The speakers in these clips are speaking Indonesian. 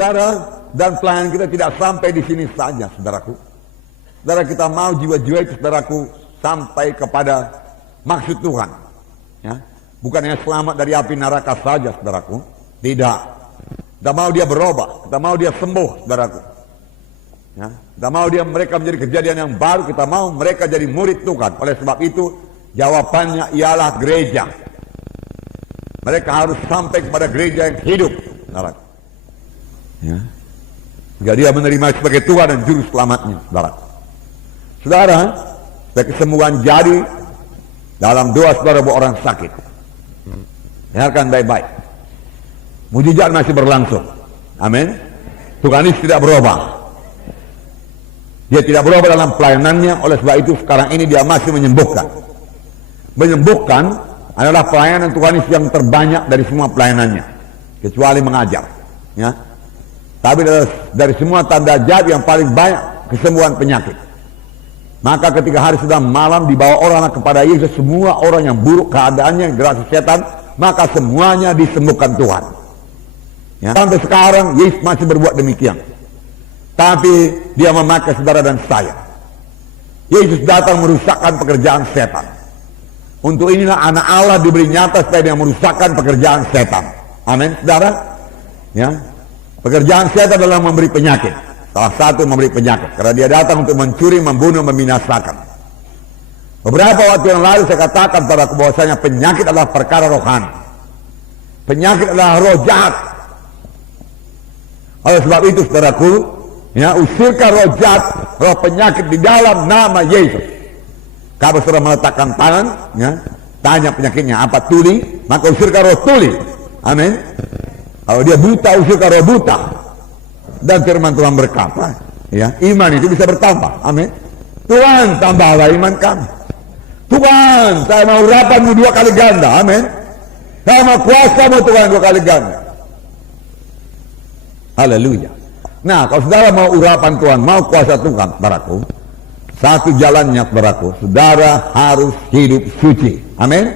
saudara, dan pelayanan kita tidak sampai di sini saja, saudaraku. Saudara, kita mau jiwa-jiwa itu, saudaraku, sampai kepada maksud Tuhan. Ya, bukan hanya selamat dari api neraka saja, saudaraku. Tidak. Kita mau dia berubah, kita mau dia sembuh, saudaraku. Ya, kita mau mereka menjadi kejadian yang baru, kita mau mereka jadi murid Tuhan. Oleh sebab itu, jawabannya ialah gereja. Mereka harus sampai kepada gereja yang hidup, saudaraku. Ya. Jika dia menerima sebagai Tuhan dan Juru Selamatnya, saudara. Saudara, kesembuhan jadi dalam doa saudara buat orang sakit. Dengarkan baik-baik. Mujizat masih berlangsung. Amin. Tuhan Yesus tidak berubah. Dia tidak berubah dalam pelayanannya. Oleh sebab itu sekarang ini dia masih menyembuhkan. Menyembuhkan adalah pelayanan Tuhan Yesus yang terbanyak dari semua pelayanannya, kecuali mengajar. Ya. Tapi dari semua tanda ajaib yang paling banyak kesembuhan penyakit. Maka ketika hari sudah malam dibawa orang kepada Yesus, semua orang yang buruk keadaannya, yang gerak setan, maka semuanya disembuhkan Tuhan. Ya. Sampai sekarang Yesus masih berbuat demikian. Tapi dia memakai saudara dan saya. Yesus datang merusakkan pekerjaan setan. Untuk inilah anak Allah diberi nyata supaya dia merusakkan pekerjaan setan. Amin, saudara. Ya. Pekerjaan setan adalah memberi penyakit. Salah satu memberi penyakit. Karena dia datang untuk mencuri, membunuh, membinasakan. Beberapa waktu yang lalu saya katakan pada bahwasanya penyakit adalah perkara rohani. Penyakit adalah roh jahat. Oleh sebab itu saudaraku, ya, usirkan roh jahat, roh penyakit di dalam nama Yesus. Kalau sudah meletakkan tangan, ya, tanya penyakitnya apa, tuli, maka usirkan roh tuli. Amin. Kalau dia buta, usirkan roh buta. Dan firman Tuhan berkata, ya, iman itu bisa bertambah. Amin. Tuhan, tambahlah iman kami. Tuhan, saya mau urapanmu 2 kali ganda. Amin. Saya mau kuasamu Tuhan 2 kali ganda. Haleluya. Nah, kalau saudara mau urapan Tuhan, mau kuasa Tuhan, saudaraku, satu jalannya, saudaraku, saudara harus hidup suci. Amin.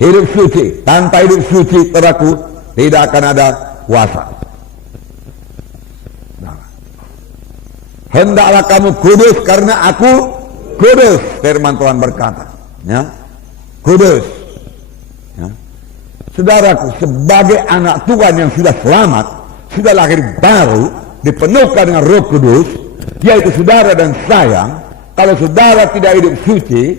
Hidup suci. Tanpa hidup suci, saudaraku, tidak akan ada kuasa. Nah. Hendaklah kamu kudus karena aku kudus, firman Tuhan berkata. Ya, kudus. Ya. Saudaraku, sebagai anak Tuhan yang sudah selamat, sudah lahir baru, dipenuhkan dengan Roh Kudus, yaitu saudara dan saya. Kalau saudara tidak hidup suci,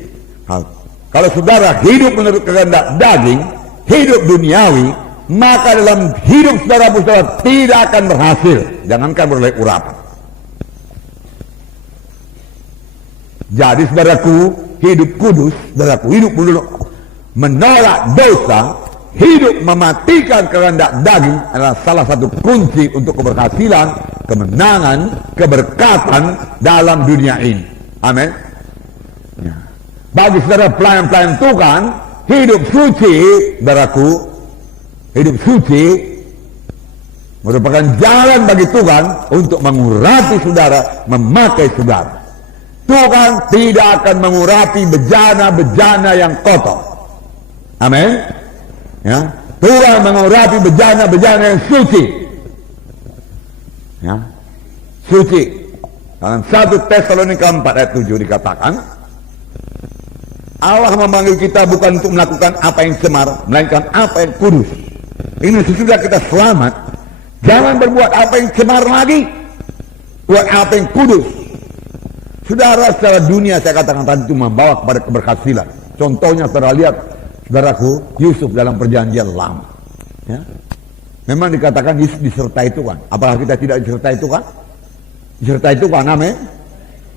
kalau saudara hidup menurut kehendak daging, hidup duniawi, maka dalam hidup saudara tidak akan berhasil. Jangankan beroleh urapan. Jadi saudaraku, hidup kudus, saudaraku, hidup menolak dosa, hidup mematikan kehendak daging adalah salah satu kunci untuk keberhasilan, kemenangan, keberkatan dalam dunia ini. Amin. Ya. Bagi saudara pelayan-pelayan Tuhan, hidup suci, saudaraku, hidup suci merupakan jalan bagi Tuhan untuk mengurapi saudara, memakai saudara. Tuhan tidak akan mengurapi bejana-bejana yang kotor. Amin. Ya, Tuhan mengurapi bejana-bejana yang suci. Ya, suci. Dalam 1 Tesalonika 4 ayat 7 dikatakan, Allah memanggil kita bukan untuk melakukan apa yang cemar, melainkan apa yang kudus. Ini sesudah kita selamat, jangan berbuat apa yang cemar lagi, buat apa yang kudus. Saudara, secara dunia saya katakan tadi itu membawa kepada keberhasilan. Contohnya saudara lihat, saudaraku, Yusuf dalam perjanjian lama. Ya. Memang dikatakan Yusuf disertai Tuhan. Apakah kita tidak disertai Tuhan? Disertai Tuhan, amin.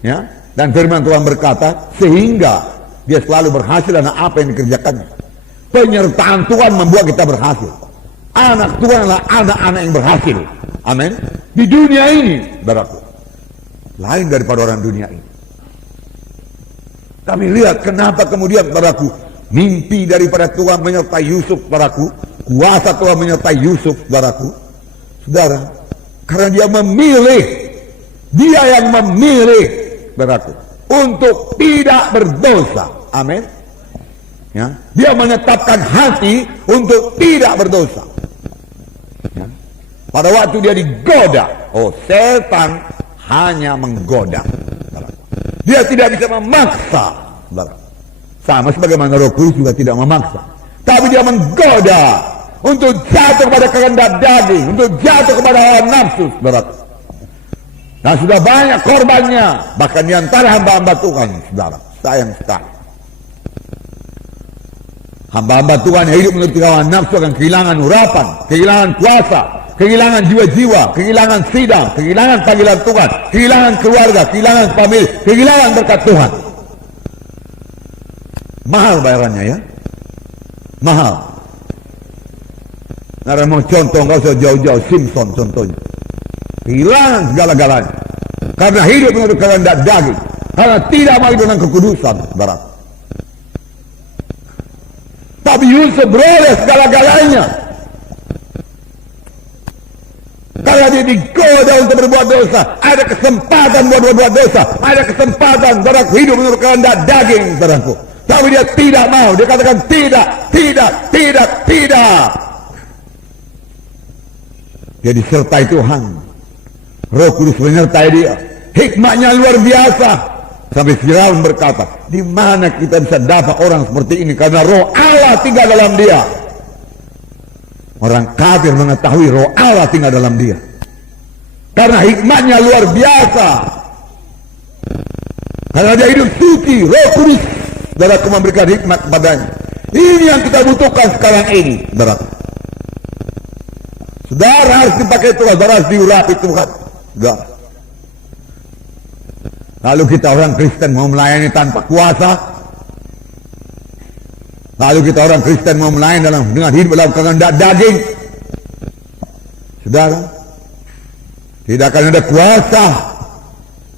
Ya. Dan firman Tuhan berkata, sehingga dia selalu berhasil dalam apa yang dikerjakannya. Penyertaan Tuhan membuat kita berhasil. Anak Tuhan adalah anak-anak yang berhasil. Amin. Di dunia ini, saudaraku, lain daripada orang dunia ini. Kami lihat kenapa kemudian, saudaraku, mimpi daripada Tuhan menyertai Yusuf, saudaraku, kuasa Tuhan menyertai Yusuf, saudaraku, saudara, karena dia memilih, dia yang memilih, saudaraku, untuk tidak berdosa. Amin. Ya, dia menetapkan hati untuk tidak berdosa. Ya. Pada waktu dia digoda, oh setan hanya menggoda. Dia tidak bisa memaksa. Sama sebagaimana Roh Kudus juga tidak memaksa. Tapi dia menggoda untuk jatuh kepada kehendak daging, untuk jatuh kepada hawa nafsu, saudara. Nah, sudah banyak korbannya, bahkan di antara hamba-hamba Tuhan, saudara. Sayang sekali. Hamba-hamba Tuhan yang hidup menurut hawa nafsu akan kehilangan urapan, kehilangan kuasa, kehilangan jiwa-jiwa, kehilangan sidang, kehilangan panggilan Tuhan, kehilangan keluarga, kehilangan famili, kehilangan berkat Tuhan. Mahal bayarannya ya, mahal. Nara mau contoh, nggak usah jauh-jauh, Simpson contohnya. Kehilangan segala-galanya karena hidup menurut kehendak daging, karena tidak mau hidup dengan kekudusan, barat. Tapi Yusuf beroleh segala-galanya karena dia digoda untuk berbuat dosa. Ada kesempatan buat berbuat dosa, ada kesempatan barat hidup menurut kehendak daging, baratku. Tapi dia tidak mau, dia katakan tidak, tidak, tidak, tidak. Dia disertai Tuhan. Roh Kudus menyertai dia. Hikmahnya luar biasa. Sampai Firaun berkata, di mana kita bisa dapat orang seperti ini? Karena Roh Allah tinggal dalam dia. Orang kafir mengetahui Roh Allah tinggal dalam dia. Karena hikmahnya luar biasa. Karena dia hidup suci, Roh Kudus saudaraku memberikan hikmat kepadanya. Ini yang kita butuhkan sekarang ini, saudara. Saudara harus dipakai Tuhan, saudara harus diurapi Tuhan, saudara. Lalu kita orang Kristen mau melayani tanpa kuasa. Lalu kita orang Kristen mau melayani dengan hidup dalam kehendak daging. Saudara, tidak akan ada kuasa,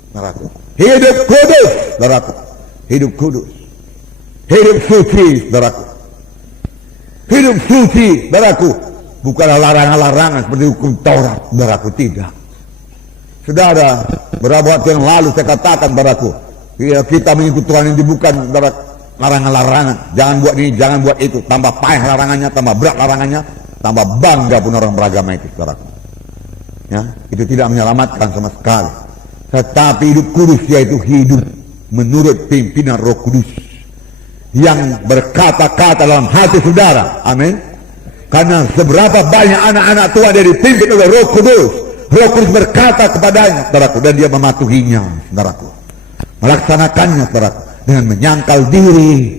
saudaraku. Hidup kudus, saudaraku. Hidup kudus. Hidup suci, saudaraku. Hidup suci, saudaraku. Bukanlah larangan-larangan seperti hukum Taurat, saudaraku, tidak. Saudara, beberapa waktu yang lalu saya katakan, saudaraku, ya, kita mengikut Tuhan ini bukan larangan-larangan. Jangan buat ini, jangan buat itu. Tambah payah larangannya, tambah berat larangannya, tambah bangga pun orang beragama itu, saudaraku. Ya, itu tidak menyelamatkan sama sekali. Tetapi hidup kudus yaitu hidup menurut pimpinan Roh Kudus yang berkata-kata dalam hati saudara. Amin. Karena seberapa banyak anak-anak Tuhan yang dipimpin oleh Roh Kudus, Roh Kudus berkata kepadanya, saudaraku, dan dia mematuhinya, saudaraku, melaksanakannya, saudaraku, dengan menyangkal diri,